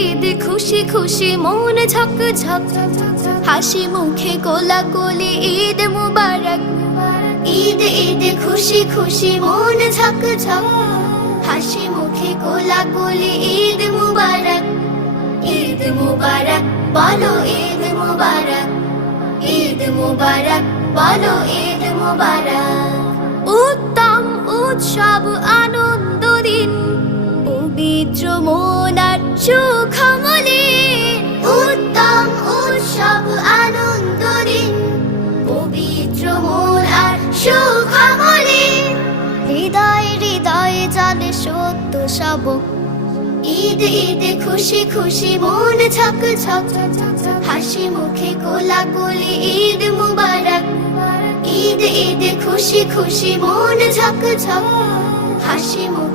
ঈদ খুশি খুশি মন ঝক ঝক, হাসি মুখে কোলাকুলি ঈদ মুবারক। ঈদ ঈদ খুশি খুশি মন ঝক ঝক, হাসি মুখে কোলাকুলি ঈদ মুবারক। ঈদ মুবারক বলো ঈদ মুবারক, ঈদ মুবারক বলো ঈদ মুবারক। উত্তম উৎসব আনন্দ দিন, পবিত্র মন আর সুখমলিন। উত্তম উৎসব আনন্দ দিন, পবিত্র মন আর সুখমলিন। হৃদয় হৃদয়ে জানে সত্য সব, ঈদ ঈদ খুশি খুশি মন ঝক ঝক, হাসি মুখে কোলাকুলি ঈদ মুবারক। ঈদ ঈদ খুশি খুশি মন ঝক ঝক, হাসি মুখে